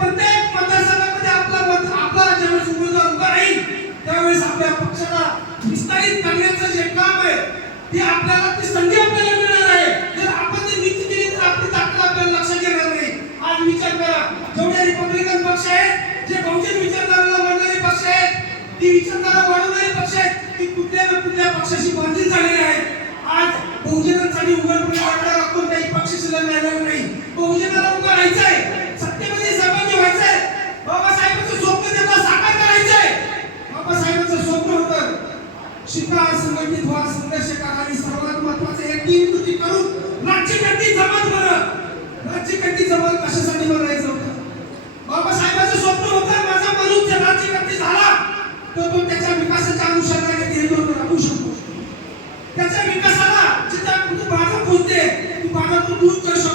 प्रत्येक मतदारसंघामध्ये आपला मत आपला ज्यावेळेस उमेदवार उभा राहील त्यावेळेस आपल्या पक्षाला विस्तारित करण्याचं जे काम आहे ते आपल्याला ती संधी आपल्याला मिळणार आहे. जर आपण ते नीती दिली तर आपली ताकद आपल्याला लक्षात येणार नाही. आज विचार करा जेवढे रिपब्लिकन पक्ष आहेत जे बहुजन विचारधाराला मानणारे पक्ष आहेत ती विचारधारा वाढवणारे पक्ष आहेत ती कुठल्या ना कुठल्या पक्षाशी बांधित झालेले आहेत. आज बहुजनांसाठी उघडपणे वाढणार शिका संघटित व्हा संघर्ष करा आणि सर्वात महत्वाचं एक कृती करून राज्यकर्ती जमात बरं? राज्यकर्ती जमात? कशासाठी बनायचं होतं? बाबासाहेबांचं स्वप्न होतं माझा माणूस जर राज्यकर्ती झाला तर तो त्याच्या विकासाच्या अनुषंगाने ते धोरण राबवू शकतो. त्याच्या विकासाला जिथे तू बाधा पोहोचते तू बाधा तू दूर करू शकतो.